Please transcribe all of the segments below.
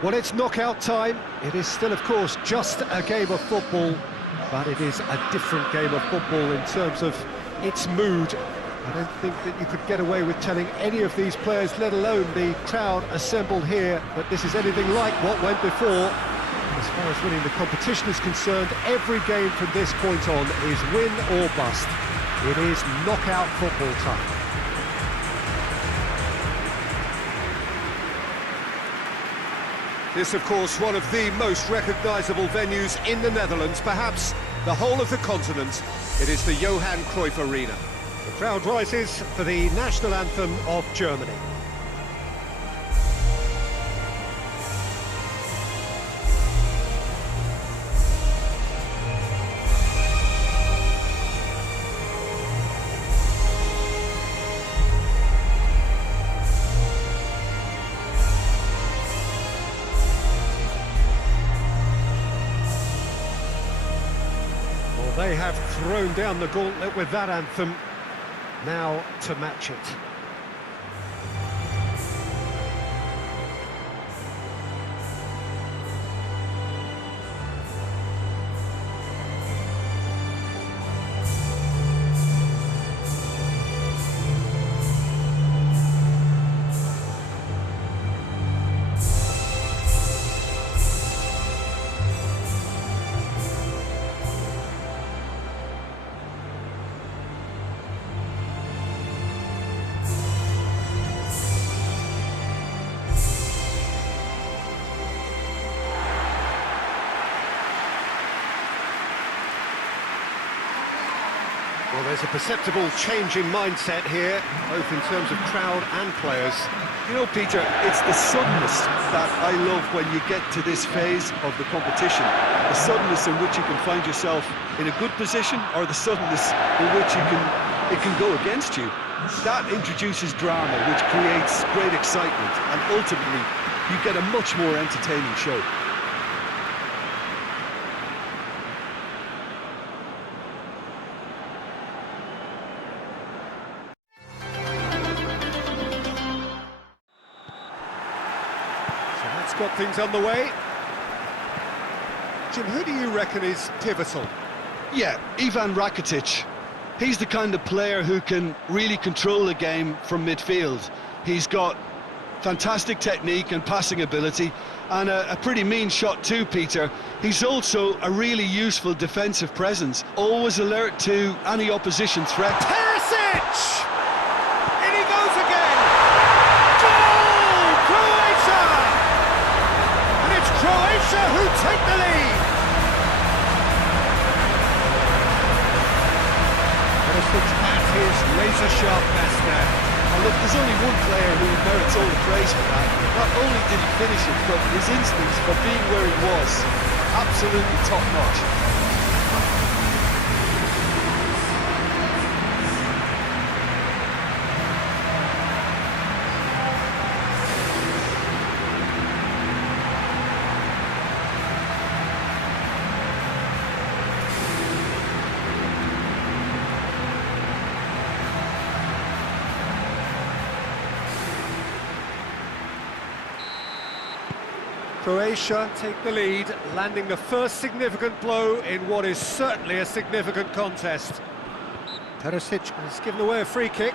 Well, it's knockout time. It is still, of course, just a game of football, but it is a different game of football in terms of its mood. I don't think that you could get away with telling any of these players, let alone the crowd assembled here, that this is anything like what went before. As far as winning the competition is concerned, every game from this point on is win or bust. It is knockout football time. This, of course, one of the most recognisable venues in the Netherlands, perhaps the whole of the continent. It is the Johan Cruyff Arena. The crowd rises for the national anthem of Germany. They have thrown down the gauntlet with that anthem, now to match it. Well, there's a perceptible change in mindset here, both in terms of crowd and players. You know, Peter, it's the suddenness that I love when you get to this phase of the competition. The suddenness in which you can find yourself in a good position, or the suddenness in which it can go against you. That introduces drama, which creates great excitement, and ultimately you get a much more entertaining show. Got things on the way. Jim, who do you reckon is pivotal? Yeah, Ivan Rakitic. He's the kind of player who can really control the game from midfield. He's got fantastic technique and passing ability, and a pretty mean shot too, Peter. He's also a really useful defensive presence, always alert to any opposition threat. Perisic! In he goes again! Goal! Croatia! Croatia who take the lead. Perisic at his laser-sharp best now. And look, there's only one player who merits all the praise for that. Not only did he finish it, but his instincts for being where he was, absolutely top-notch. Croatia take the lead, landing the first significant blow in what is certainly a significant contest. Perisic has given away a free kick.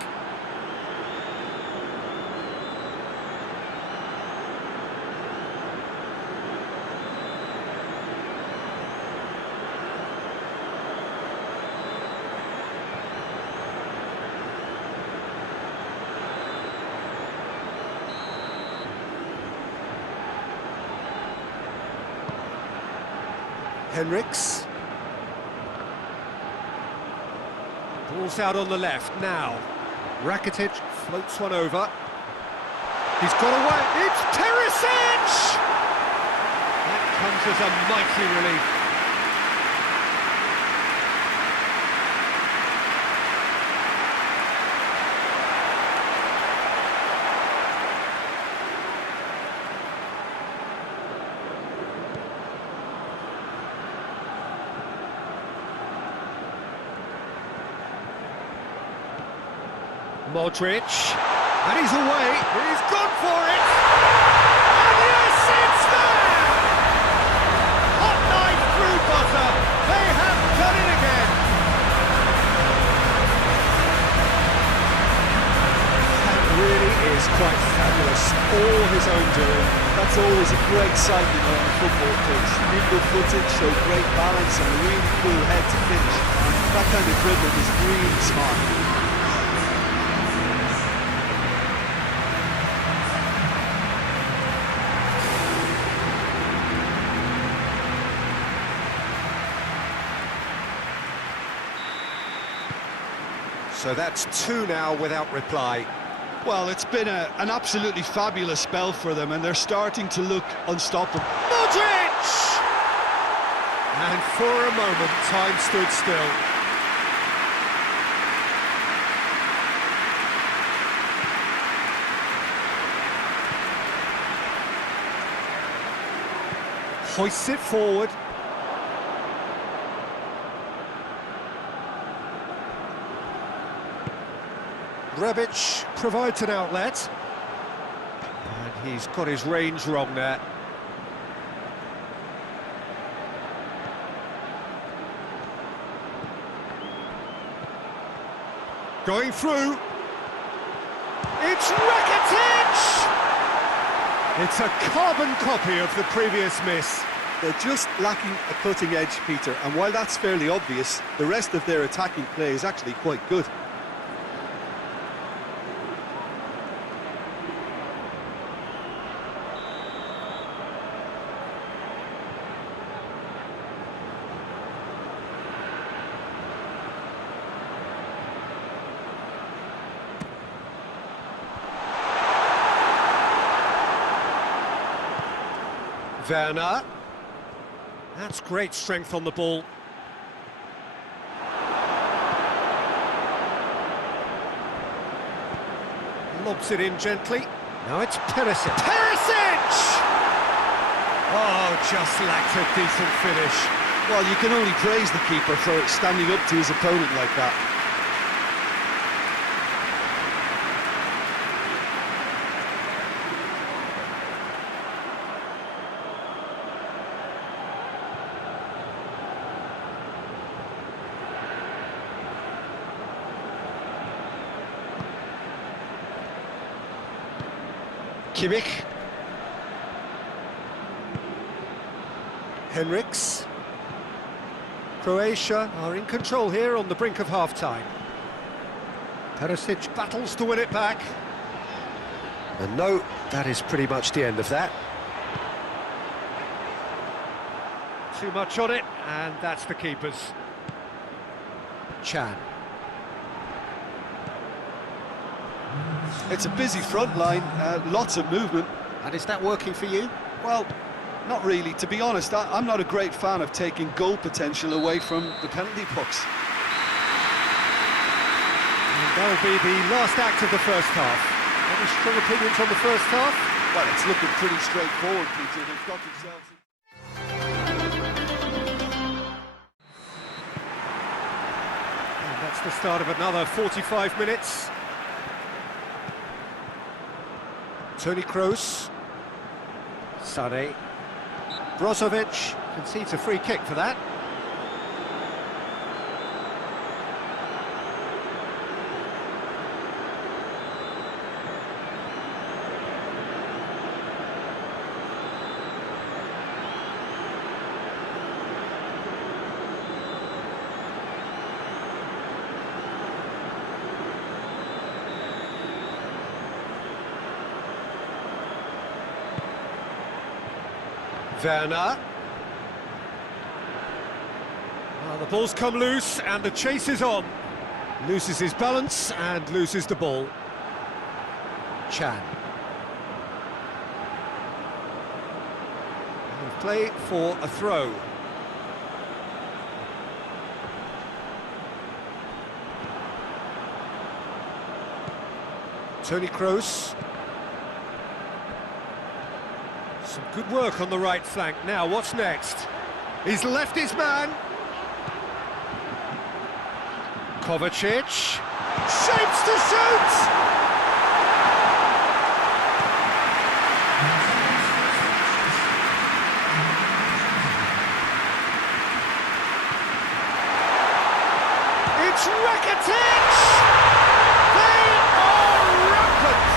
Henriks. Ball's out on the left now. Rakitic floats one over. He's got away. It's Perisic! That comes as a mighty relief. Modric, and he's away, he's gone for it, and yes, it's there! his own doing. That's always a great sight, you know, on a football pitch. Nimble footage, so great balance and a really cool head to finish. And that kind of dribbling is really smart. So that's two now without reply. Well, it's been an absolutely fabulous spell for them, and they're starting to look unstoppable. Modric! And for a moment, time stood still. Hoists it forward. Rebic provides an outlet. And he's got his range wrong there. Going through. It's Rakitic! It's a carbon copy of the previous miss. They're just lacking a cutting edge, Peter, and while that's fairly obvious, the rest of their attacking play is actually quite good. Werner. That's great strength on the ball. Lobs it in gently. Now it's Perisic. Perisic! Oh, just lacked a decent finish. Well, you can only praise the keeper for standing up to his opponent like that. Kimmich. Henriks. Croatia are in control here on the brink of half-time. Perisic battles to win it back. And no, that is pretty much the end of that. Too much on it, and that's the keeper's. Chan. It's a busy front line, lots of movement. And is that working for you? Well, not really. To be honest, I'm not a great fan of taking goal potential away from the penalty box. And that'll be the last act of the first half. Any strong opinions on the first half? Well, it's looking pretty straightforward, Peter. They've got themselves... And that's the start of another 45 minutes. Toni Kroos. Sané. Brozovic concedes a free kick for that. Werner. Well, the ball's come loose and the chase is on. Loses his balance and loses the ball. Chan. And play for a throw. Toni Kroos. Some good work on the right flank. Now, what's next? He's left his man. Kovacic. Shapes to shoot! It's Rakitic! They are rampant!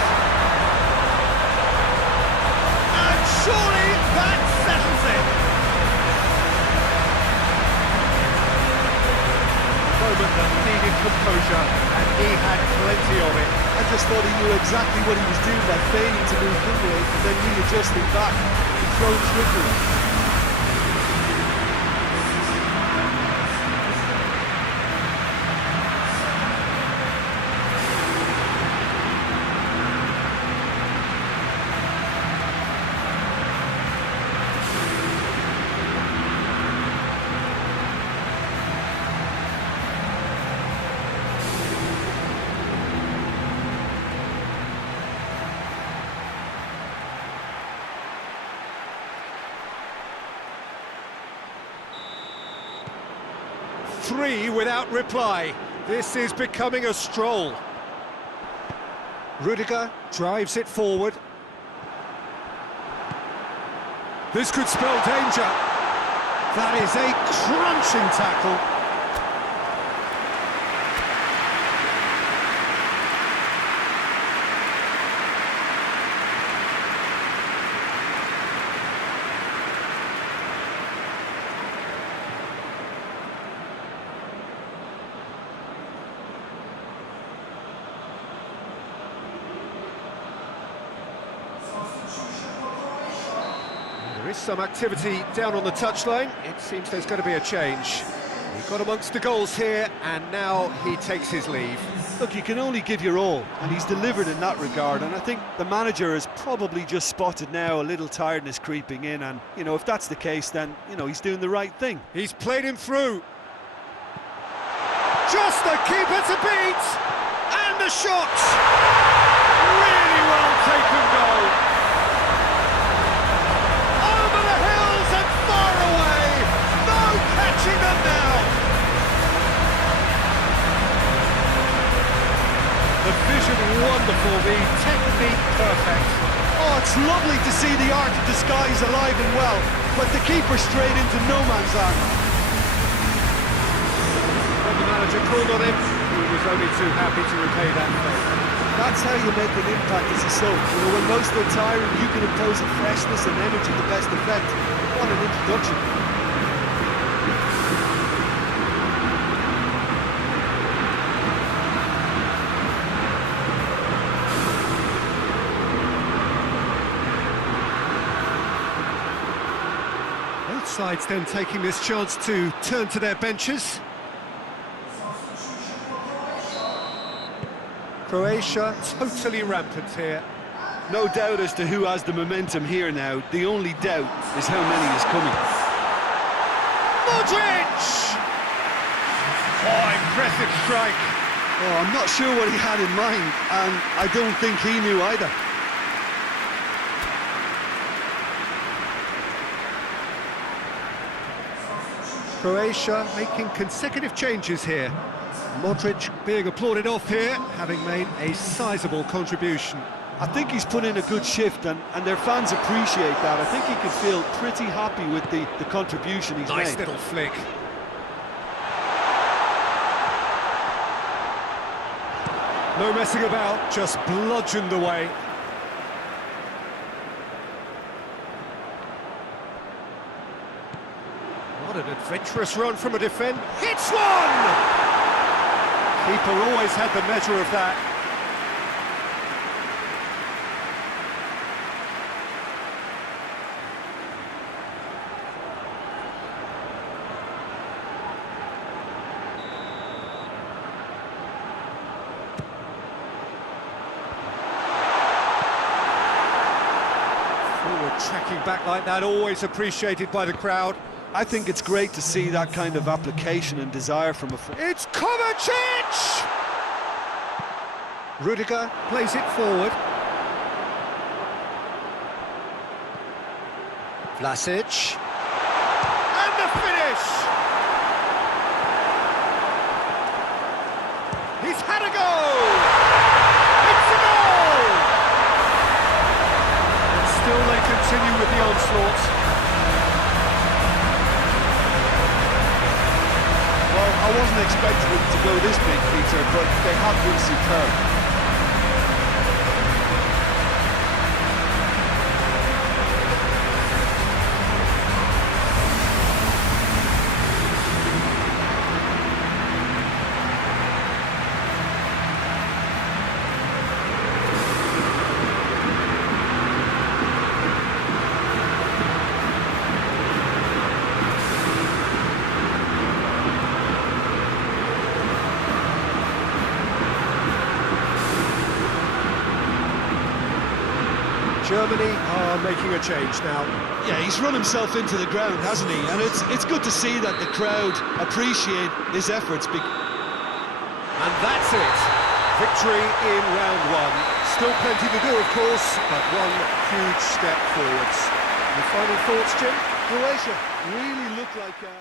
composure, and he had plenty of it. I just thought he knew exactly what he was doing by failing to move quickly and then readjusting back. He throws quickly. Three without reply. This is becoming a stroll. Rudiger drives it forward. This could spell danger. That is a crunching tackle. There is some activity down on the touchline. It seems there's going to be a change. He got amongst the goals here, and now he takes his leave. Look, you can only give your all, and he's delivered in that regard, and I think the manager has probably just spotted now a little tiredness creeping in, and, you know, if that's the case, then, you know, he's doing the right thing. He's played him through. Just the keeper to beat! And the shot! Really well taken goal. Over the hills and far away! No catching them now! The vision wonderful, the technique perfect. Oh, it's lovely to see the art of disguise alive and well, but the keeper straight into no man's land. When the manager called on him, he was only too happy to repay that favour. That's how you make an impact as a sub. You know, when most are tiring, you can impose a freshness and energy to best effect. What an introduction. Both sides then taking this chance to turn to their benches. Croatia totally rampant here. No doubt as to who has the momentum here now. The only doubt is how many is coming. Modric! Oh, impressive strike. Oh, I'm not sure what he had in mind, and I don't think he knew either. Croatia making consecutive changes here. Modric being applauded off here, having made a sizable contribution. I think he's put in a good shift, and their fans appreciate that. I think he can feel pretty happy with the contribution he's made. Nice little flick. No messing about, just bludgeoned away. What an adventurous run from a defender. Hits one! Keeper always had the measure of that. Forward tracking back like that, always appreciated by the crowd. I think it's great to see that kind of application and desire from a... It's Kovacic! Rudiger plays it forward. Vlasic. And the finish! He's had a goal! It's a goal! And still they continue with the onslaught. I wasn't expecting them to go this big, Peter, but they have been superb. Germany are making a change now. Yeah, he's run himself into the ground, hasn't he? And it's good to see that the crowd appreciate his efforts. And that's it. Victory in round one. Still plenty to do, of course, but one huge step forwards. Your final thoughts, Jim? Croatia really looked like a